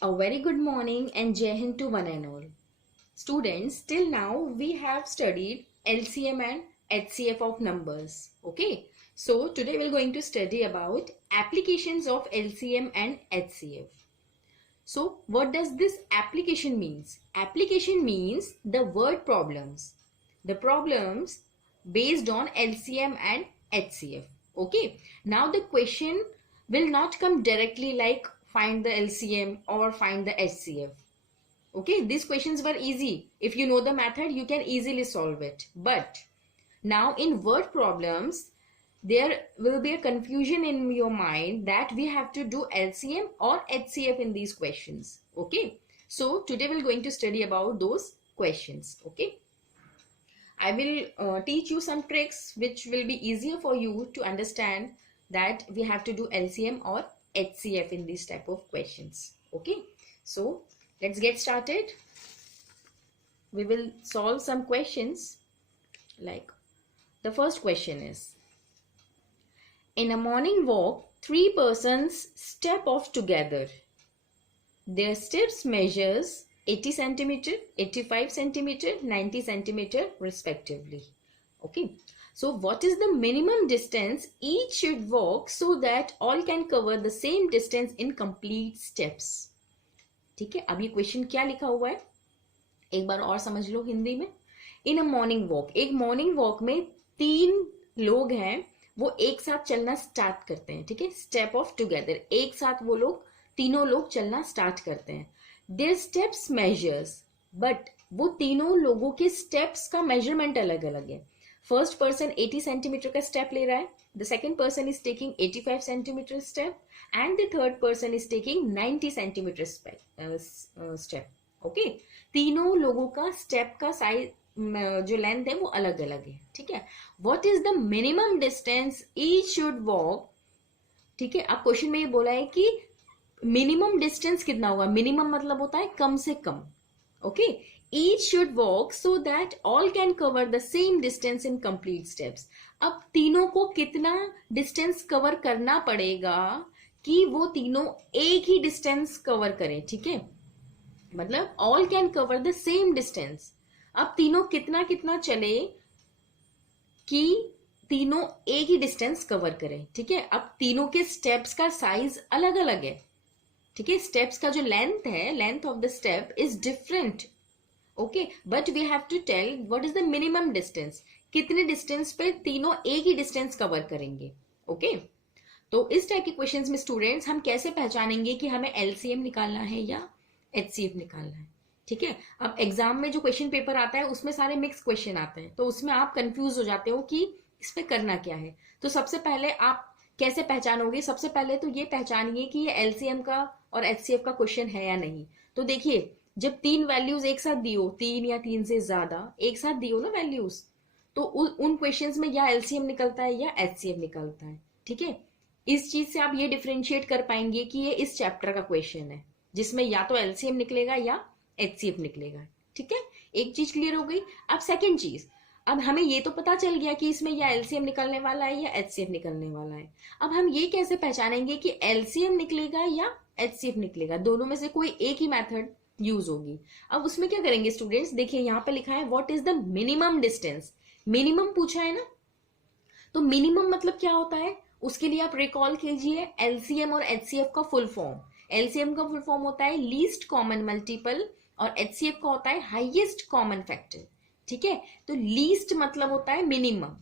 A very good morning and Jai Hind to one and all. Students, till now we have studied LCM and HCF of numbers. Okay. So today we're going to study about applications of LCM and HCF. So what does this application means? Application means the word problems. The problems based on LCM and HCF. Okay. Now the question will not come directly like find the LCM or find the HCF. Okay, these questions were easy. If you know the method, you can easily solve it. But now in word problems, there will be a confusion in your mind that we have to do LCM or HCF in these questions. Okay, so today we're going to study about those questions. Okay, I will teach you some tricks which will be easier for you to understand that we have to do LCM or HCF in these type of questions. Okay, so let's get started. We will solve some questions. Like the first question is, in a morning walk, 3 persons step off together. Their steps measures 80 centimeter, 85 centimeter, 90 centimeter respectively. Okay. So what is the minimum distance each should walk so that all can cover the same distance in complete steps? ठीक है, अब ये question क्या लिखा हुआ है एक बार और समझ लो हिंदी में. इन अ मॉर्निंग वॉक, एक मॉर्निंग वॉक में 3 लोग हैं, वो एक साथ चलना स्टार्ट करते हैं. ठीक है, स्टेप ऑफ टुगेदर, एक साथ वो लोग तीनों लोग चलना स्टार्ट करते हैं. देयर स्टेप्स मेजर्स, बट वो तीनों लोगों के स्टेप्स का मेजरमेंट अलग अलग है. फर्स्ट पर्सन 80 सेंटीमीटर का स्टेप ले रहा है, the second person is taking 85 centimetre step and the third person is taking 90 centimetre step. Okay, तीनों लोगों का स्टेप का साइज जो लेंथ है वो अलग अलग है. ठीक है, what is the minimum distance each should walk. ठीक है, अब क्वेश्चन में ये बोला है कि मिनिमम डिस्टेंस कितना होगा. मिनिमम मतलब होता है कम से कम. Okay, each should walk so that all can cover the same distance in complete steps. अब तीनों को कितना डिस्टेंस कवर करना पड़ेगा कि वो तीनों एक ही डिस्टेंस कवर करें. ठीक है, मतलब all can cover the same distance. अब तीनों कितना कितना चले कि तीनों एक ही डिस्टेंस कवर करें. ठीक है, अब तीनों के स्टेप्स का साइज अलग अलग है. ठीक है, स्टेप्स का जो लेंथ है, length of the step is different. Okay, but we have to tell what is the minimum distance. कितने डिस्टेंस पे तीनों एक ही डिस्टेंस कवर करेंगे. ओके, तो इस टाइप के क्वेश्चंस में स्टूडेंट्स हम कैसे पहचानेंगे कि हमें एलसीएम निकालना है या एचसीएफ निकालना है. ठीक है, अब एग्जाम में जो क्वेश्चन पेपर आता है उसमें सारे मिक्स क्वेश्चन आते हैं, तो उसमें आप कंफ्यूज हो जाते हो कि इस पे करना क्या है. तो सबसे पहले आप कैसे पहचानोगे. सबसे पहले तो ये पहचानिए कि ये एलसीएम का और एचसीएफ का क्वेश्चन है या नहीं. तो देखिए, जब 3 वैल्यूज एक साथ दियो, 3 या 3 से ज्यादा एक साथ दियो ना वैल्यूज, तो उन क्वेश्चंस में या एलसीएम निकलता है या एचसीएफ निकलता है. ठीक है, इस चीज से आप ये डिफरेंशिएट कर पाएंगे कि ये इस चैप्टर का क्वेश्चन है जिसमें या तो एलसीएम निकलेगा या एचसीएफ निकलेगा. ठीक है, एक चीज क्लियर हो गई. अब सेकेंड चीज, अब हमें ये तो पता चल गया कि इसमें या एलसीएम निकलने वाला है या एचसीएफ निकलने वाला है. अब हम ये कैसे पहचानेंगे कि एलसीएम निकलेगा या एचसीएफ निकलेगा. दोनों में से कोई एक ही मेथड यूज होगी. अब उसमें क्या करेंगे स्टूडेंट्स, देखिए यहाँ पे लिखा है what is the minimum distance. Minimum पूछा है ना, तो मिनिमम मतलब क्या होता है उसके लिए आप रिकॉल कीजिए एलसीएम और एचसीएफ का फुल फॉर्म. एलसीएम का फुल फॉर्म होता है लीस्ट कॉमन मल्टीपल और एचसीएफ का होता है हाईएस्ट कॉमन फैक्टर. ठीक है, तो लीस्ट मतलब होता है मिनिमम.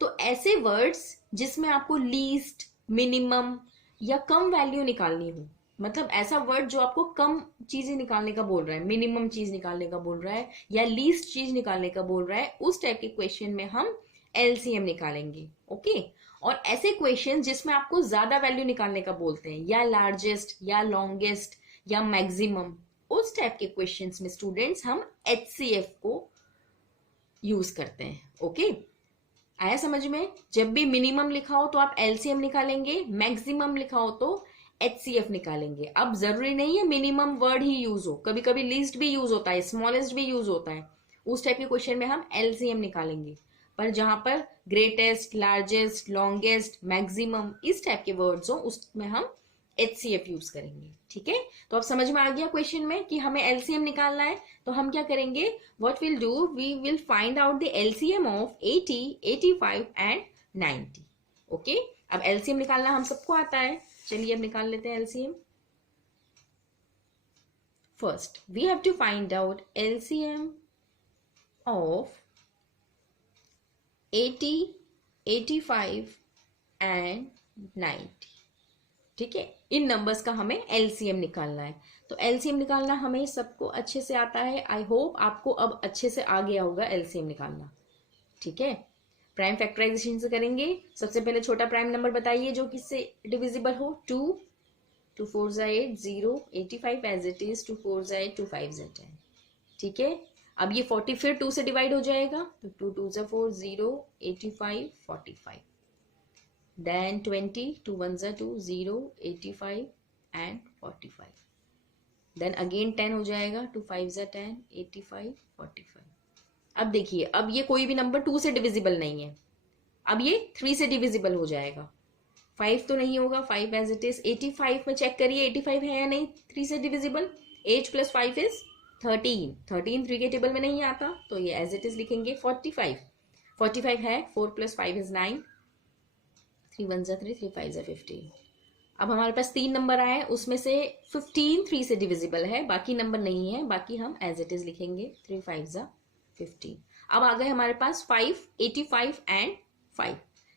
तो ऐसे वर्ड्स जिसमें आपको लीस्ट, मिनिमम या कम वैल्यू निकालनी हो, मतलब ऐसा वर्ड जो आपको कम चीजें निकालने का बोल रहा है, मिनिमम चीज निकालने का बोल रहा है या लीस्ट चीज निकालने का बोल रहा है, उस टाइप के क्वेश्चन में हम एलसीएम निकालेंगे. ओके, और ऐसे क्वेश्चन जिसमें आपको ज्यादा वैल्यू निकालने का बोलते हैं, या लार्जेस्ट या लॉन्गेस्ट या मैक्सिमम, उस टाइप के क्वेश्चंस में स्टूडेंट्स हम एचसीएफ को यूज करते हैं. ओके, आया समझ में. जब भी मिनिमम लिखा हो तो आप एलसीएम निकालेंगे, मैक्सिमम लिखा हो तो एचसीएफ निकालेंगे. अब जरूरी नहीं है मिनिमम वर्ड ही यूज हो, कभी कभी लीस्ट भी यूज होता है, स्मॉलेस्ट भी यूज होता है. उस टाइप के क्वेश्चन में हम एलसीएम निकालेंगे. पर जहां पर ग्रेटेस्ट, लार्जेस्ट, लॉन्गेस्ट, मैक्सिमम इस टाइप के वर्ड्स हो उसमें हम HCF यूज करेंगे। ठीक है, तो अब समझ में आ गया क्वेश्चन में कि हमें LCM निकालना है। तो हम क्या करेंगे, what will do, we will find out the LCM of 80, 85 and 90। Okay, अब LCM निकालना हम सबको आता है, चलिए अब निकाल लेते हैं LCM। First we have to find out LCM of 80, 85 and 90। ठीक है, इन नंबर्स का हमें LCM निकालना है। तो LCM निकालना हमें सबको अच्छे से आता है। आई होप आपको अब अच्छे से आ गया होगा LCM निकालना। ठीक है, प्राइम फैक्टराइजेशन से करेंगे। सबसे पहले छोटा प्राइम नंबर बताइए जो किससे डिविजिबल हो। 2, 2 4 8, 0, 85 एज इट इज, 2 4 8, 2 5 10। ठीक है, अब ये 40 फिर 2 से डिवाइड हो जाएगा, तो 2 2 4, 0, 85, 45। Then 20, 2 1 2, 0, 85 and 45. Then again 10 हो जाएगा, 2 5 10, 85, 45। अब देखिए, अब ये कोई भी नंबर 2 से डिविजिबल नहीं है, अब ये 3 से डिविजिबल हो जाएगा। 5 तो नहीं होगा, 5 एज इट इज। 85 में चेक करिए 85 है या नहीं 3 से डिविजिबल। 8 + 5 इज 13, 13 3 के टेबल में नहीं आता, तो ये एज इट इज लिखेंगे। 45, 45 है, 4 + 5 इज 9, 3 1 3, 3 5 15। अब हमारे पास 3 नंबर आए, उसमें से 15 3 से डिविजिबल है, बाकी नंबर नहीं है, बाकी हम एज इट इज लिखेंगे। 3 5 15। अब आ गए हमारे पास 5, 85 एंड 5।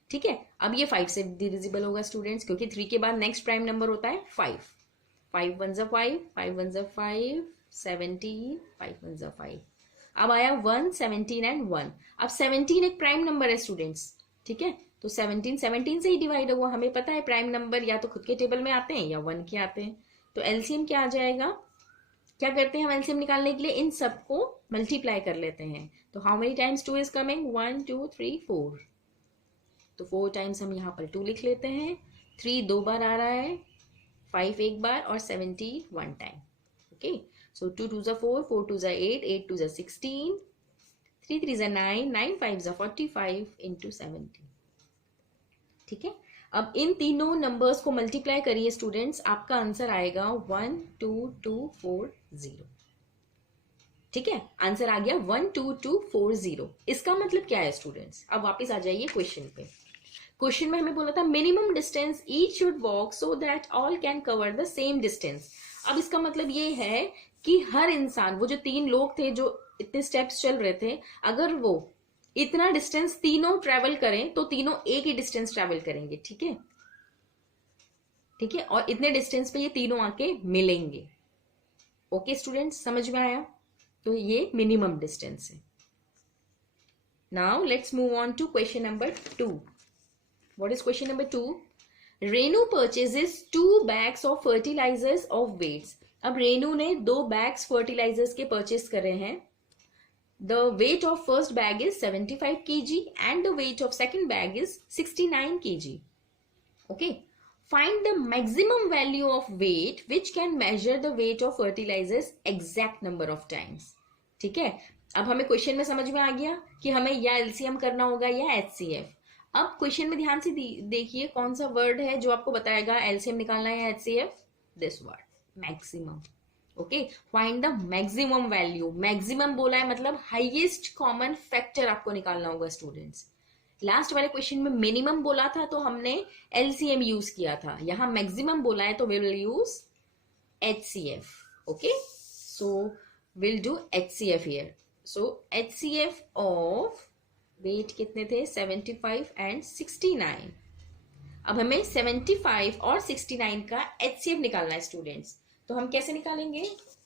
ठीक है, अब ये 5 से डिविजिबल होगा स्टूडेंट्स, क्योंकि 3 के बाद नेक्स्ट प्राइम नंबर होता है 5। 5 1 5, 5 1 5, 17, 5 1 5। अब आया 1, 17 एंड 1। अब 17 एक प्राइम नंबर है स्टूडेंट्स। ठीक है, तो 17 17 से ही डिवाइड हुआ। हमें पता है प्राइम नंबर या तो खुद के टेबल में आते हैं या 1 के आते हैं। तो LCM क्या आ जाएगा, क्या करते हैं हम LCM निकालने के लिए, इन सबको मल्टीप्लाई कर लेते हैं। तो how many times 2 is coming, 1 2 3 4। तो 4 टाइम्स हम यहाँ पर 2 लिख लेते हैं। 3 2 बार आ रहा है, 5 एक बार और 17 1 टाइम। ओके, सो 2 2 4, 4 2 8, 8 2 16, 3 3 9, 9 5 45 into 17। ठीक है, अब इन तीनों नंबर्स को मल्टीप्लाई करिए स्टूडेंट्स, आपका आंसर आएगा 1 2 2 4 0। ठीक है, आंसर आ गया 1 2 2 4 0। इसका मतलब क्या है स्टूडेंट्स, अब वापस आ जाइए क्वेश्चन पे। क्वेश्चन में हमें बोला था minimum distance each should walk so that all can cover the same distance. अब इसका मतलब ये है कि हर इंसान, वो जो 3 लोग थे जो इतने स्टेप्स चल रहे थे, अगर वो इतना डिस्टेंस तीनों ट्रेवल करें तो तीनों एक ही डिस्टेंस ट्रेवल करेंगे। ठीक है, ठीक है, और इतने डिस्टेंस पे ये तीनों आके मिलेंगे। ओके स्टूडेंट्स, समझ में आया? तो ये मिनिमम डिस्टेंस है। Now let's move on to question number 2। What is question number 2? Renu purchases 2 bags of fertilisers of weights. अब रेनू ने 2 bags फर्टिलाइजर्स के परचेस करे हैं। The weight of first bag is 75 kg and the weight of second bag is 69 kg. Okay. Find the maximum value of weight which can measure the weight of fertilizers exact number of times. ठीक है, अब हमें question में समझ में आ गया कि हमें या LCM करना होगा या HCF। अब क्वेश्चन में ध्यान से देखिए कौन सा वर्ड है जो आपको बताएगा LCM निकालना है या HCF। This word, maximum. Okay, find the maximum value. Maximum बोला है मतलब हाईएस्ट कॉमन फैक्टर आपको निकालना होगा स्टूडेंट्स। लास्ट वाले क्वेश्चन में मिनिमम बोला था तो हमने LCM यूज किया था, यहां मैक्सिमम बोला है तो we will use HCF। Okay, so will do HCF here. So HCF of weight कितने थे, 75 एंड 69। अब हमें 75 और 69 का HCF निकालना है स्टूडेंट्स। तो हम कैसे निकालेंगे,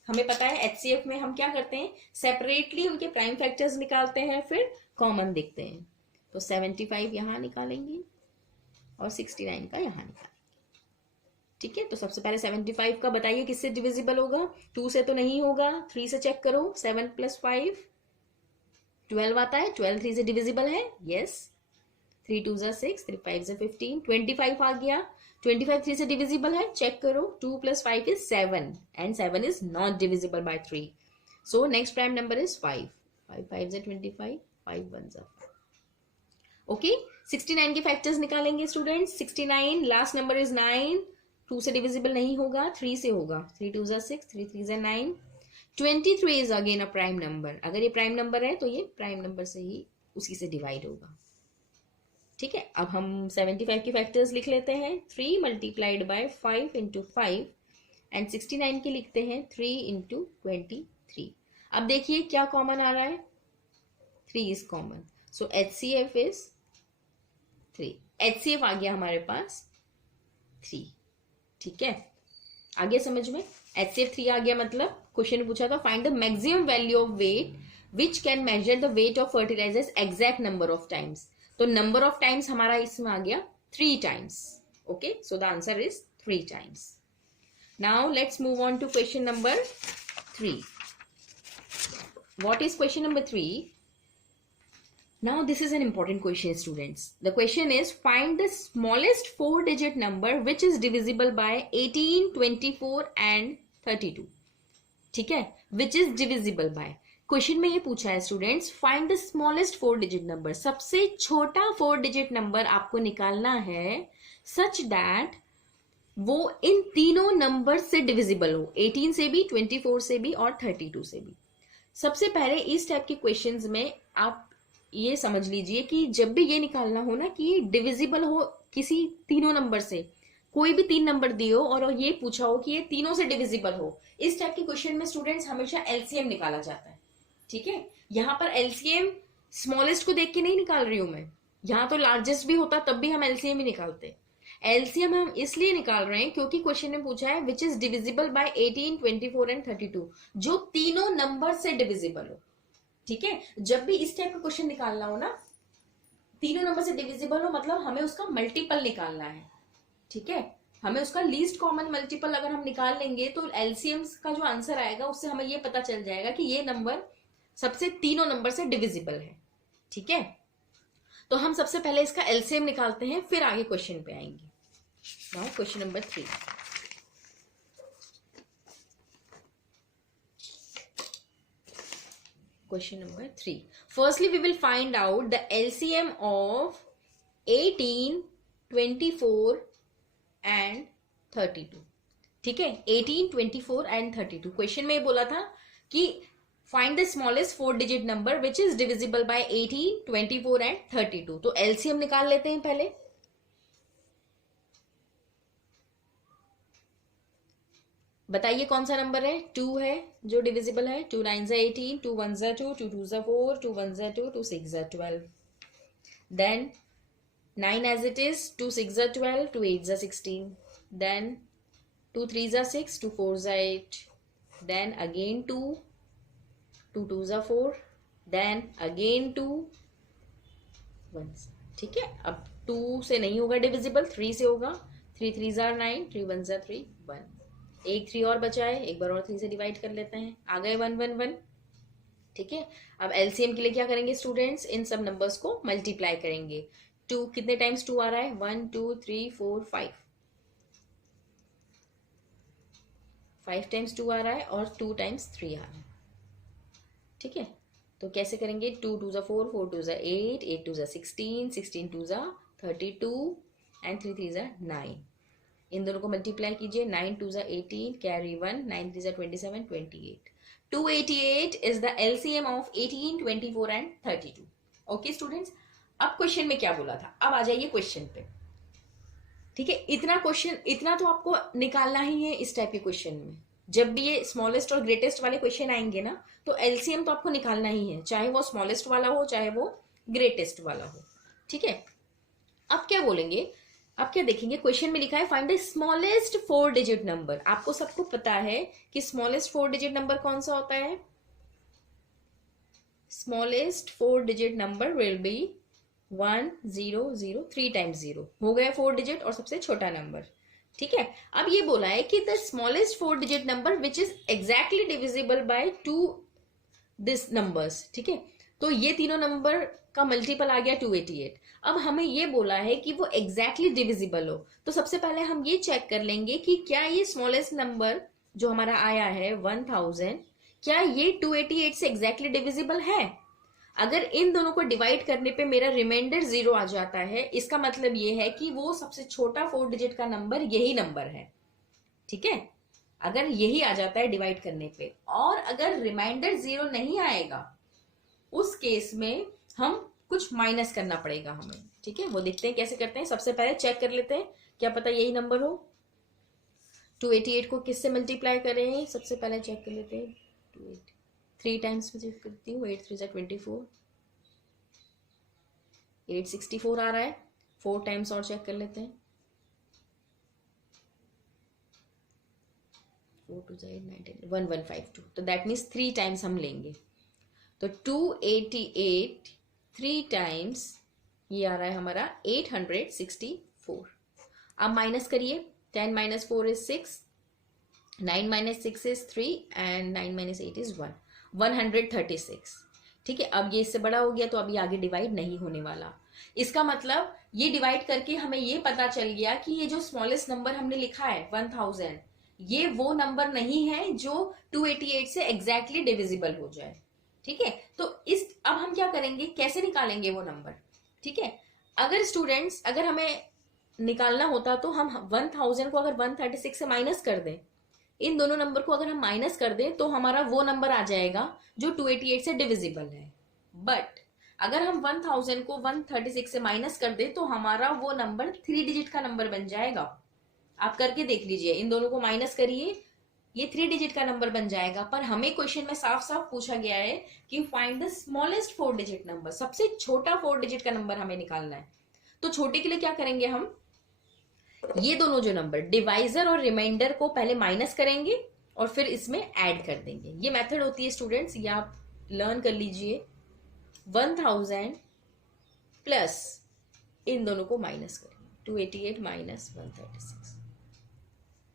हमें पता है HCF में हम क्या करते हैं, सेपरेटली उनके प्राइम फैक्टर्स निकालते हैं, फिर कॉमन देखते हैं। तो 75 यहां निकालेंगे और 69 का यहां निकालेंगे। ठीक है, तो सबसे पहले 75 का बताइए किससे डिविजिबल होगा, 2 से तो नहीं होगा, 3 से चेक करो। 7 + 5 12 आता है, 12 3 से डिविजिबल है, यस। 3 2 6, 3 5 15, 25 आ गया। 25 3 से डिविजिबल है, चेक करो। 2 + 5 is 7 and 7 is not divisible by 3. So next prime number is 5. 5 5 25, 5 1 5. Okay, 69 के फैक्टर्स निकालेंगे स्टूडेंट्स। 69 लास्ट नंबर इज 9, 2 से डिविजिबल नहीं होगा, 3 से होगा। 3 2 ज़ा 6, 3 3 ज़ा 9। 23 is again a prime number. अगर ये प्राइम नंबर है तो ये प्राइम नंबर से ही उसी से डिवाइड होगा। ठीक है, अब हम 75 के फैक्टर्स लिख लेते हैं। 3 मल्टीप्लाइड बाय 5 इंटू 5 एंड 69 के लिखते हैं 3 इंटू 23। अब देखिए क्या कॉमन आ रहा है, 3 is common, so HCF is 3। HCF आ गया हमारे पास 3। ठीक है, आगे समझ में, HCF 3 आ गया। मतलब क्वेश्चन ने पूछा था find the maximum value of weight which can measure the weight of fertilisers exact number of times. तो नंबर ऑफ टाइम्स हमारा इसमें आ गया 3 times. Okay, so the answer is 3 times. Now let's move on to question number 3. What is question number 3? Now this is an important question, students. The question is find the smallest 4-digit number which is divisible by 18, 24 and 32. ठीक है, which is divisible by. Question में ये पूछा है students, find the smallest 4-digit number. सबसे छोटा 4-digit number आपको निकालना है सच दैट वो इन तीनों नंबर से डिविजिबल हो, 18 से भी, 24 से भी और 32 से भी। सबसे पहले इस टाइप के क्वेश्चंस में आप ये समझ लीजिए कि जब भी ये निकालना हो ना कि ये डिविजिबल हो किसी तीनों नंबर से, कोई भी 3 नंबर दिए हो और ये पूछा हो कि ये तीनों से डिविजिबल हो, इस टाइप के क्वेश्चन में स्टूडेंट्स हमेशा एलसीएम निकाला जाता है। ठीक है, यहाँ पर एलसीएम स्मॉलेस्ट को देख के नहीं निकाल रही हूं मैं, यहाँ तो लार्जेस्ट भी होता तब भी हम एलसीएम ही निकालते। एलसीएम हम इसलिए निकाल रहे हैं क्योंकि क्वेश्चन ने पूछा है which is divisible by 18, 24 and 32, जो तीनों नंबर से डिविजिबल हो। ठीक है, जब भी इस टाइप का क्वेश्चन निकालना हो ना, तीनों नंबर से डिविजिबल हो, मतलब हमें उसका मल्टीपल निकालना है। ठीक है, हमें उसका लीस्ट कॉमन मल्टीपल अगर हम निकाल लेंगे तो एलसीएम का जो आंसर आएगा उससे हमें ये पता चल जाएगा कि ये नंबर सबसे तीनों नंबर से डिविजिबल है। ठीक है, तो हम सबसे पहले इसका एलसीएम निकालते हैं, फिर आगे क्वेश्चन पे आएंगे। Now question number 3. Question number 3. Firstly, we will find out the LCM of 18, 24 and 32. ठीक है, 18, 24 and 32. क्वेश्चन में ये बोला था कि find the smallest 4-digit number which is divisible by 18, 24 and 32. तो LCM निकाल लेते हैं पहले। बताइए कौन सा नंबर है, 2 है जो डिविजिबल है। 2 9 ज़ा 18, 2 1 ज़ा 2, 2 2 ज़ा 4, 2 1 ज़ा 2, 2 6 ज़ा 12। देन 9 एज इट इज, 2 6 ज़ा 12, 2 8 ज़ा 16। देन 2 3 ज़ा 6, 2 4 ज़ा 8। देन अगेन 2, 2 2 ज़ा 4। Then again 2 1। ठीक है, अब 2 से नहीं होगा डिविजिबल, 3 से होगा। 3 3 ज़ा 9, 3 1 ज़ा 3, 1। एक 3 और बचा है, एक बार और 3 से डिवाइड कर लेते हैं, आ गए 1 1 1। ठीक है, अब एलसीएम के लिए क्या करेंगे स्टूडेंट्स, इन सब नंबर्स को मल्टीप्लाई करेंगे। 2 कितने टाइम्स 2 आ रहा है, 1 2 3 4 5, 5 टाइम्स 2 आ रहा है और 2 टाइम्स 3 आ रहा है। ठीक है, तो कैसे करेंगे, 2 2 ज़ा 4, 4 2 ज़ा 8, 8 2 ज़ा 16, 16 2 ज़ा 32 एंड 3 3 ज़ा 9। इन दोनों को मल्टीप्लाई कीजिए, 9 2 ज़ा 18, कैरी 1, 9 3 ज़ा 27, 28। 288 is the LCM of 18, 24 and 32। Okay students, अब क्वेश्चन में क्या बोला था, अब आ जाइए क्वेश्चन पे। ठीक है, इतना क्वेश्चन, इतना तो आपको निकालना ही है इस टाइप के क्वेश्चन में। जब भी ये स्मॉलेस्ट और ग्रेटेस्ट वाले क्वेश्चन आएंगे ना, तो एलसीएम तो आपको निकालना ही है, चाहे वो स्मॉलेस्ट वाला हो चाहे वो ग्रेटेस्ट वाला हो। ठीक है, अब क्या बोलेंगे, अब क्या देखेंगे, क्वेश्चन में लिखा है find the smallest 4-digit number. आपको सबको पता है कि स्मॉलेस्ट 4-digit नंबर कौन सा होता है, smallest 4-digit number will be 1 0 0, 3 times 0 हो गया 4-digit और सबसे छोटा नंबर। ठीक है, अब ये बोला है कि the smallest 4-digit number which is exactly divisible by 2 this numbers. ठीक है, तो ये तीनों नंबर का मल्टीपल आ गया 288। अब हमें ये बोला है कि वो एग्जैक्टली डिविजिबल हो, तो सबसे पहले हम ये चेक कर लेंगे कि क्या ये स्मॉलेस्ट नंबर जो हमारा आया है 1000, क्या ये 288 से एग्जैक्टली डिविजिबल है। अगर इन दोनों को डिवाइड करने पे मेरा रिमाइंडर 0 आ जाता है, इसका मतलब ये है कि वो सबसे छोटा 4 डिजिट का नंबर यही नंबर है। ठीक है, अगर यही आ जाता है डिवाइड करने पे, और अगर रिमाइंडर 0 नहीं आएगा उस केस में हम कुछ माइनस करना पड़ेगा हमें। ठीक है, वो देखते हैं कैसे करते हैं। सबसे पहले चेक कर लेते हैं, क्या पता यही नंबर हो। 288 को किससे मल्टीप्लाई करें, सबसे पहले चेक कर लेते हैं। 280 3 टाइम्स में चेक करती हूँ। 8 3 24, 864 आ रहा है। 4 टाइम्स और चेक कर लेते हैं। 4 2 8 19 1152, तो दैट मीन्स 3 टाइम्स हम लेंगे। तो 288 3 टाइम्स ये आ रहा है हमारा 864। अब माइनस करिए। 10 minus 4 is 6, 9 minus 6 is 3 and 9 minus 8 is 1, 136। ठीक है, अब ये इससे बड़ा हो गया तो अभी आगे डिवाइड नहीं होने वाला। इसका मतलब ये डिवाइड करके हमें ये पता चल गया कि ये जो स्मॉलेस्ट नंबर हमने लिखा है 1000, ये वो नंबर नहीं है जो 288 से एग्जैक्टली डिविजिबल हो जाए। ठीक है, तो अब हम क्या करेंगे, कैसे निकालेंगे वो नंबर। ठीक है, अगर स्टूडेंट्स अगर हमें निकालना होता तो हम 1000 को अगर 136 से माइनस कर दें, इन दोनों नंबर को अगर हम माइनस कर दें तो हमारा वो नंबर आ जाएगा जो 288 से डिविजिबल है। बट अगर हम 1000 को 136 से माइनस कर दें तो हमारा वो नंबर 3 डिजिट का नंबर बन जाएगा। आप करके देख लीजिए, इन दोनों को माइनस करिए, ये 3 डिजिट का नंबर बन जाएगा। पर हमें क्वेश्चन में साफ साफ पूछा गया है कि find the smallest 4 digit number, सबसे छोटा 4 डिजिट का नंबर हमें निकालना है। तो छोटे के लिए क्या करेंगे, हम ये दोनों जो नंबर डिवाइजर और रिमाइंडर को पहले माइनस करेंगे और फिर इसमें ऐड कर देंगे। ये मेथड होती है स्टूडेंट्स, ये आप लर्न कर लीजिए। 1000 प्लस इन दोनों को माइनस करेंगे, 288 माइनस 136।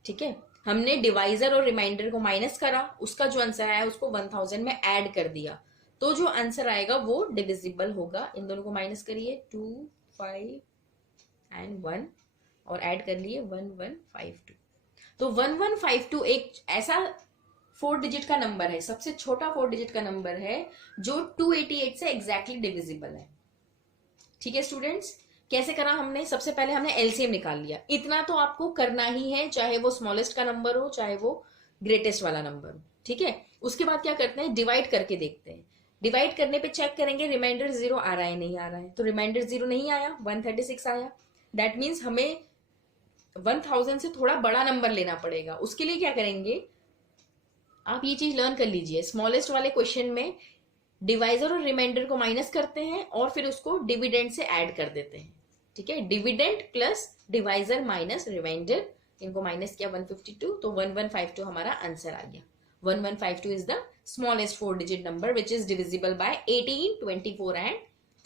ठीक है, हमने डिवाइजर और रिमाइंडर को माइनस करा, उसका जो आंसर आया उसको 1000 में ऐड कर दिया, तो जो आंसर आएगा वो डिविजिबल होगा। इन दोनों को माइनस करिए, 2 5 एंड 1 और ऐड कर लिए 1152। तो 1152 एक ऐसा 4 डिजिट का नंबर है, सबसे छोटा 4 डिजिट का नंबर है जो 288 से एग्जैक्टली डिविजिबल है। ठीक है स्टूडेंट्स, कैसे करा हमने, सबसे पहले हमने एलसीएम निकाल लिया। इतना तो आपको करना ही है, चाहे वो स्मॉलेस्ट का नंबर हो चाहे वो ग्रेटेस्ट वाला नंबर हो। ठीक है, उसके बाद क्या करते हैं, डिवाइड करके देखते हैं। डिवाइड करने पे चेक करेंगे रिमाइंडर 0 आ रहा है नहीं आ रहा है। तो रिमाइंडर 0 नहीं आया, 136 आया। दैट मीन्स हमें 1000 से थोड़ा बड़ा नंबर लेना पड़ेगा। उसके लिए क्या करेंगे, आप ये चीज लर्न कर लीजिए। स्मॉलेस्ट वाले क्वेश्चन में डिवाइजर और रिमाइंडर को माइनस करते हैं और फिर उसको डिविडेंड से ऐड कर देते हैं। ठीक है, dividend plus divisor minus remainder, इनको माइनस किया 152, तो 1152 हमारा आंसर आ गया। 1152 is the smallest 4 digit number which is divisible by 18, 24 and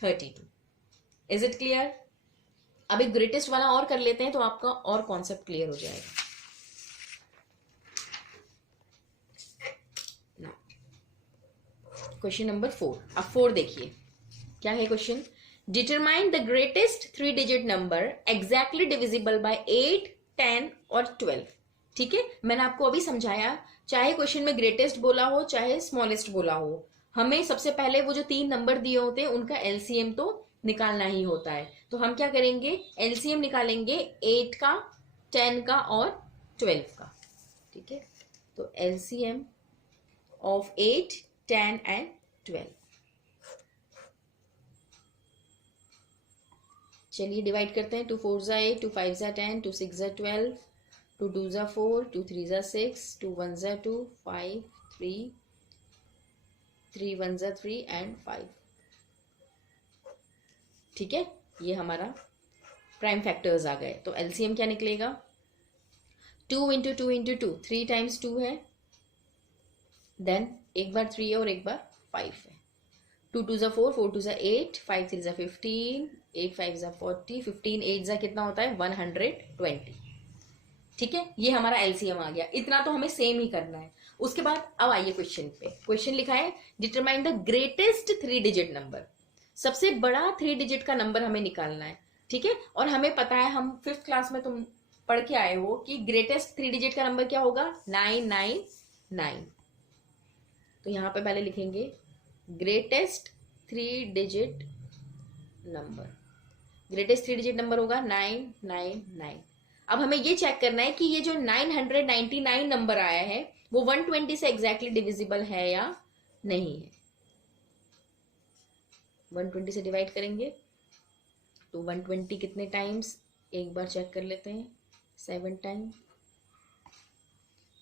32। Is it clear? अब एक ग्रेटेस्ट वाला और कर लेते हैं तो आपका और कॉन्सेप्ट क्लियर हो जाएगा। Question number 4। अब 4 देखिए क्या है question, determine the greatest 3 digit number exactly divisible by 8, 10 और 12। ठीक है, मैंने आपको अभी समझाया, चाहे क्वेश्चन में ग्रेटेस्ट बोला हो चाहे स्मॉलेस्ट बोला हो, हमें सबसे पहले वो जो 3 नंबर दिए होते हैं उनका एलसीएम तो निकालना ही होता है। तो हम क्या करेंगे, एलसीएम निकालेंगे 8 का, 10 का और 12 का। ठीक है, तो एलसीएम ऑफ 8, 10 एंड 12। चलिए डिवाइड करते हैं। 2 4 जा 8, 2 5 जा 10, 2 6 जा 12, 2 2 जा 4, 2 3 जा 6, 2 1 जा 2, 5 3, 3 1 जा 3 एंड 5। ठीक है, ये हमारा प्राइम फैक्टर्स आ गए। तो एलसीएम क्या निकलेगा, 2 इंटू 2 इंटू 2, 3 टाइम्स 2 है, देन एक बार 3 है और एक बार 5 है। 2 2 जा 4, 4 2 जा 8, 5 3 जा 15, 8 5 जा 40, 15 8 जा कितना होता है 120। ठीक है, ये हमारा एलसीएम आ गया। इतना तो हमें सेम ही करना है। उसके बाद अब आइए क्वेश्चन पे। क्वेश्चन लिखा है determine the greatest 3 digit number, सबसे बड़ा 3 डिजिट का नंबर हमें निकालना है। ठीक है, और हमें पता है, हम 5th क्लास में तुम पढ़ के आए हो कि ग्रेटेस्ट 3 डिजिट का नंबर क्या होगा, 999। तो यहां पे पहले लिखेंगे greatest three digit number, greatest three digit number होगा 999। अब हमें ये चेक करना है कि ये जो 999 नंबर आया है वो 120 से एग्जैक्टली डिविजिबल है या नहीं है। 120 से डिवाइड करेंगे तो 120 कितने टाइम्स, एक बार चेक कर लेते हैं, 7 टाइम,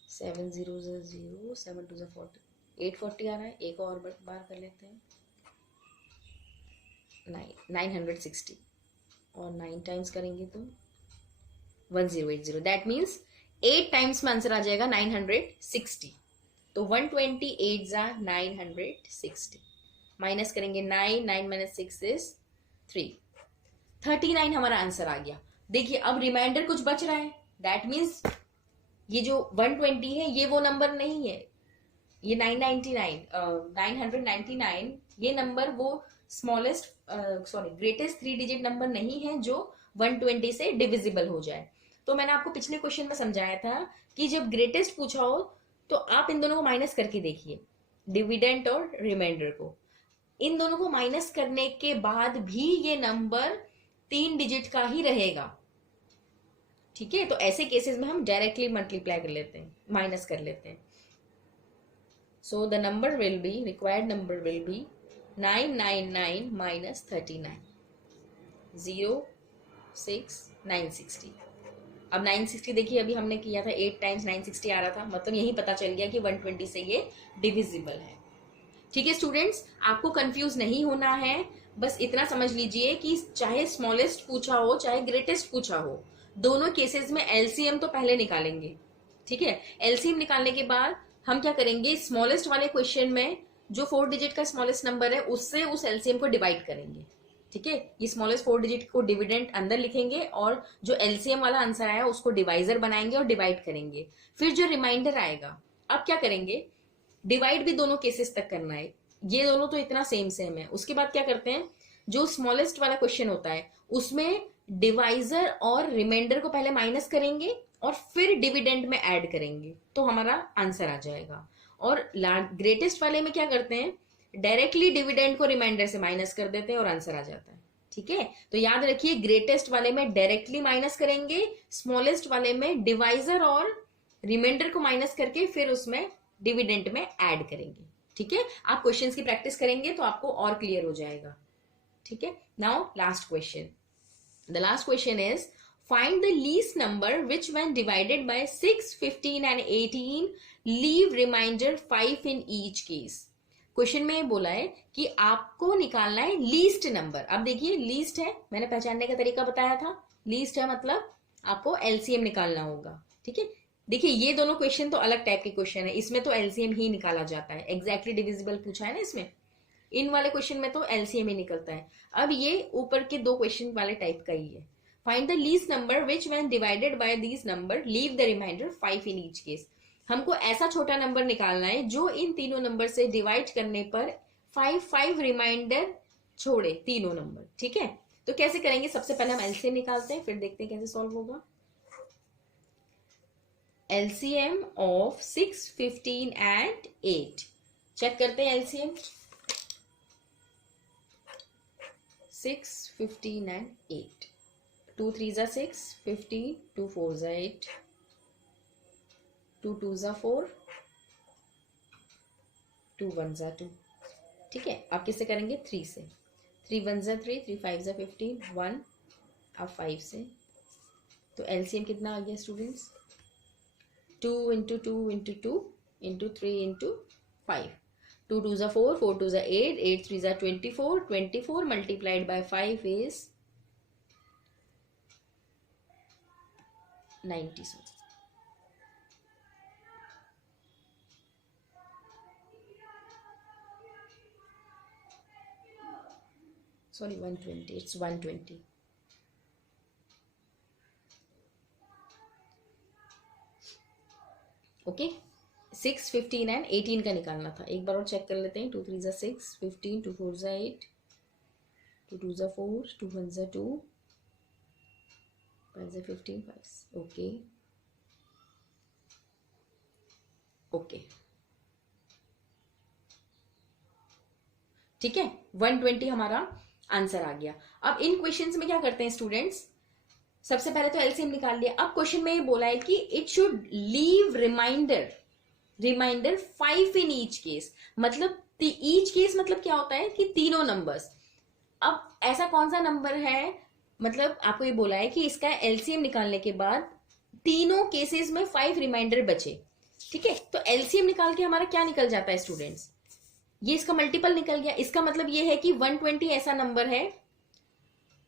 7 0 0, 7 2 40, 840 आ रहा है। एक और बार कर लेते हैं, 960, और 9 टाइम्स करेंगे तो 1080। दैट मीन्स 8 टाइम्स में आंसर आ जाएगा 960। तो 128 जा 960, माइनस करेंगे 9, 9 माइनस 6 इज 3, 39 हमारा आंसर आ गया। देखिए अब रिमाइंडर कुछ बच रहा है, दैट मीन्स ये जो 120 है ये वो नंबर नहीं है, ये 999 ये नंबर वो smallest greatest three digit number नहीं है जो 120 से डिविजिबल हो जाए। तो मैंने आपको पिछले क्वेश्चन में समझाया था कि जब ग्रेटेस्ट पूछा हो तो आप इन दोनों को माइनस करके देखिए, डिविडेंट और रिमाइंडर को। इन दोनों को माइनस करने के बाद भी ये नंबर 3 डिजिट का ही रहेगा, ठीक है। तो ऐसे केसेस में हम डायरेक्टली मल्टीप्लाई कर लेते हैं, माइनस कर लेते हैं। So the number will be, required number will be 999 minus 39, 0 6 960। अब 960 देखिए अभी हमने किया था 8 टाइम्स 960 आ रहा था, मतलब यही पता चल गया कि 120 से ये डिविजिबल है। ठीक है स्टूडेंट्स, आपको कंफ्यूज नहीं होना है, बस इतना समझ लीजिए कि चाहे स्मॉलेस्ट पूछा हो चाहे ग्रेटेस्ट पूछा हो, दोनों केसेस में एलसीएम तो पहले निकालेंगे। ठीक है, एलसीएम निकालने के बाद हम क्या करेंगे, स्मॉलेस्ट वाले क्वेश्चन में जो 4 डिजिट का स्मॉलेस्ट नंबर है उससे उस एलसीएम को डिवाइड करेंगे। ठीक है, ये स्मॉलेस्ट 4 डिजिट को डिविडेंट अंदर लिखेंगे और जो एलसीएम वाला आंसर आया उसको डिवाइजर बनाएंगे और डिवाइड करेंगे। फिर जो रिमाइंडर आएगा, अब क्या करेंगे, डिवाइड भी दोनों केसेस तक करना है, ये दोनों तो इतना सेम सेम है। उसके बाद क्या करते हैं, जो स्मॉलेस्ट वाला क्वेश्चन होता है उसमें डिवाइजर और रिमाइंडर को पहले माइनस करेंगे और फिर डिविडेंड में ऐड करेंगे तो हमारा आंसर आ जाएगा। और ग्रेटेस्ट वाले में क्या करते हैं, डायरेक्टली डिविडेंड को रिमाइंडर से माइनस कर देते हैं और आंसर आ जाता है। ठीक है, तो याद रखिए ग्रेटेस्ट वाले में डायरेक्टली माइनस करेंगे, स्मॉलेस्ट वाले में डिवाइजर और रिमाइंडर को माइनस करके फिर उसमें डिविडेंड में ऐड करेंगे। ठीक है, आप क्वेश्चंस की प्रैक्टिस करेंगे तो आपको और क्लियर हो जाएगा। ठीक है, now last question, the last question is find the least number which when divided by 6 15 and 18 leave remainder 5 in each case। Question में बोला है कि आपको निकालना है लीस्ट नंबर। अब देखिए लीस्ट है, मैंने पहचानने का तरीका बताया था, लीस्ट है मतलब आपको एलसीएम निकालना होगा। ठीक है, देखिए ये दोनों क्वेश्चन तो अलग टाइप के क्वेश्चन है, इसमें तो एलसीएम ही निकाला जाता है, एग्जैक्टली डिविजिबल पूछा है ना इसमें, इन वाले क्वेश्चन में तो एलसीएम ही निकलता है। अब ये ऊपर के दो क्वेश्चन वाले टाइप का ही है, find the least number which when divided by these number leave the reminder 5 in each case. हमको ऐसा छोटा नंबर निकालना है जो इन तीनों नंबर से डिवाइड करने पर 5 रिमाइंडर छोड़े तीनों नंबर। ठीक है, तो कैसे करेंगे, सबसे पहले हम एलसीएम निकालते हैं फिर देखते हैं कैसे सॉल्व होगा। एलसीएम ऑफ 6 15 एंड 8, चेक करते हैं एलसीएम 6 15 एंड 8, 2 3 जा 6, 15, 2 4 जा 8, 2 2 जा 4, 2 1 जा 2। ठीक है, आप किससे करेंगे, 3 से, 3 1 जा 3, 3 5 जा 15, 1, अब 5 से। तो एलसीएम कितना आ गया students, 2 into 2 into 2 into 3 into 5, 2 2 जा 4, 4 2 जा 8, 8 3 जा 24, 24 multiplied by 5 is 90। Sorry, 120, it's 120। Okay, 6 15 and 18 का निकालना था, एक बार और चेक कर लेते हैं। 2 3 जा 6, 15, 2 4 जा 8, 2 2 जा 4, 2 1 जा 2, 5 जा 15, 5। ओके ओके, ठीक है, 120 हमारा आंसर आ गया। अब इन क्वेश्चंस में क्या करते हैं स्टूडेंट्स, सबसे पहले तो एलसीएम निकाल लिया। अब क्वेश्चन में ये बोला है कि it should leave remainder 5 in each case. मतलब ईच केस मतलब क्या होता है कि तीनों नंबर्स। अब ऐसा कौन सा नंबर है, मतलब आपको ये बोला है कि इसका एलसीएम निकालने के बाद तीनों केसेस में 5 रिमाइंडर बचे। ठीक है, तो एलसीएम निकाल के हमारा क्या निकल जाता है स्टूडेंट्स, ये इसका मल्टीपल निकल गया। इसका मतलब ये है कि 120 ऐसा नंबर है।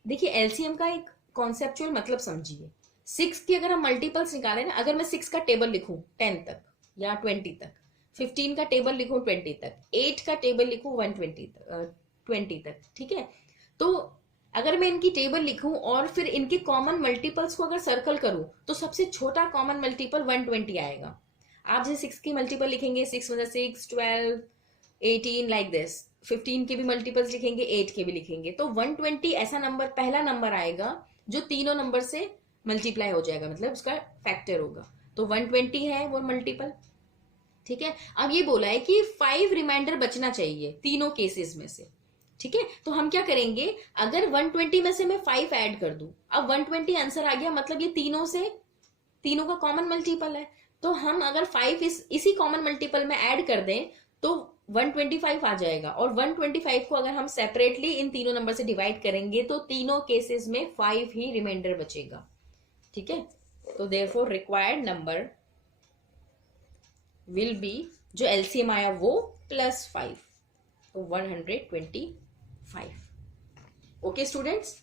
देखिए एलसीएम का एक कॉन्सेप्चुअल मतलब समझिए। 6 की अगर हम मल्टीपल्स निकालें ना, अगर मैं 6 का टेबल लिखूं 10 तक या 20 तक, 15 का टेबल लिखूं 20 तक, 8 का टेबल लिखूं 120 तक 20 तक, ठीक है। तो अगर मैं इनकी टेबल लिखूं और फिर इनके कॉमन मल्टीपल्स को अगर सर्कल करूं तो सबसे छोटा कॉमन मल्टीपल 120 आएगा। आप जैसे 6 की मल्टीपल लिखेंगे, 6 मतलब 6, 12, 18 लाइक दिस। 15 के भी मल्टीपल्स लिखेंगे, 8 के भी लिखेंगे, तो 120 ऐसा नंबर, पहला नंबर आएगा जो तीनों नंबर से मल्टीप्लाई हो जाएगा, मतलब उसका फैक्टर होगा। तो 120 है वो मल्टीपल। ठीक है, अब ये बोला है कि 5 रिमाइंडर बचना चाहिए तीनों केसेस में से। ठीक है, तो हम क्या करेंगे, अगर 120 में से मैं 5 ऐड कर दूं, अब 120 आंसर आ गया, मतलब ये तीनों का कॉमन मल्टीपल है। तो हम अगर 5 इसी कॉमन मल्टीपल में ऐड कर दें तो 125 आ जाएगा। और 125 को अगर हम सेपरेटली इन तीनों नंबर से डिवाइड करेंगे तो तीनों केसेस में 5 ही रिमाइंडर बचेगा। ठीक है, तो therefore required number will be, जो एलसीएम आया वो +5, तो 125। ओके स्टूडेंट्स,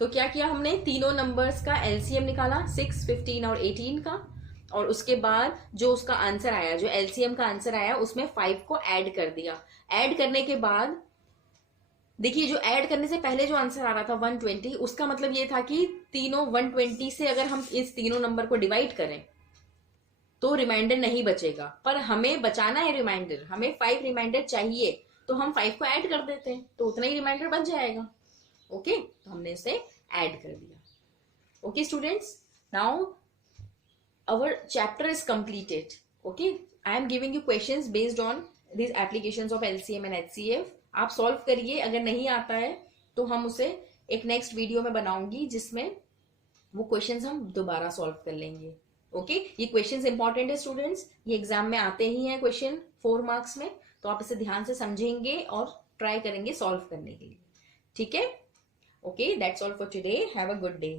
तो क्या किया हमने, तीनों नंबर्स का एलसीएम निकाला, 6, 15 और 18 का, और उसके बाद जो उसका आंसर आया, जो एलसीएम का आंसर आया, उसमें 5 को ऐड कर दिया। ऐड करने के बाद देखिए, जो ऐड करने से पहले जो आंसर आ रहा था 120, उसका मतलब ये था कि तीनों 120 से अगर हम इस तीनों नंबर को डिवाइड करें तो रिमाइंडर नहीं बचेगा, पर हमें बचाना है रिमाइंडर, हमें 5 रिमाइंडर चाहिए, तो हम 5 को ऐड कर देते हैं तो उतना ही रिमाइंडर बच जाएगा। ओके, तो हमने इसे ऐड कर दिया। Okay students, now our chapter is completed. Okay, I am giving you questions based on these applications of LCM and HCF. आप सॉल्व करिए, अगर नहीं आता है तो हम उसे एक नेक्स्ट वीडियो में बनाऊंगी जिसमें वो क्वेश्चंस हम दोबारा सॉल्व कर लेंगे। ओके, ये क्वेश्चंस इंपॉर्टेंट है स्टूडेंट्स, ये एग्जाम में आते ही हैं क्वेश्चन 4 मार्क्स में, तो आप इसे ध्यान से समझेंगे और ट्राई करेंगे सॉल्व करने के लिए। ठीक है, okay, that's all for today, have a good day.